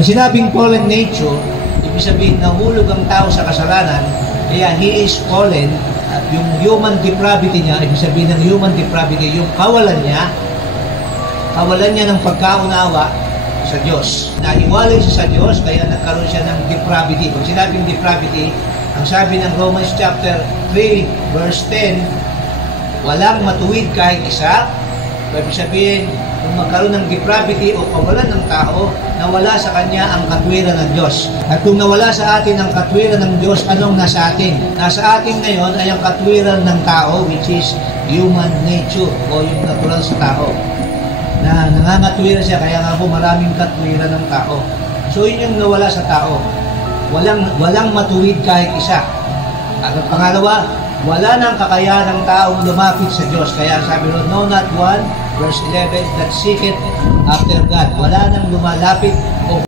Pag sinabing fallen nature, ibig sabihin nahulog ang tao sa kasalanan, kaya he is fallen, at yung human depravity niya, ibig sabihin ng human depravity, yung kawalan niya ng pagkaunawa sa Diyos. Nahiwalay siya sa Diyos, kaya nagkaroon siya ng depravity. Pag sinabing depravity, ang sabi ng Romans chapter 3, verse 10, walang matuwid kahit isa. Ibig sabihin, kung magkaroon ng depravity o kawalan ng tao, nawala sa kanya ang katwiran ng Diyos. At kung nawala sa atin ang katwiran ng Diyos, anong nasa atin? Nasa atin ngayon ay ang katwiran ng tao, which is human nature o yung natural sa tao. Na nangangatwiran siya, kaya nga po maraming katwiran ng tao. So yun yung nawala sa tao. Walang matuwid kahit isa. At ang pangalawa, wala nang kakayahan ng taong lumapit sa Diyos. Kaya sabi ron, no not one, verse 11, that seeketh after God. Wala nang lumalapit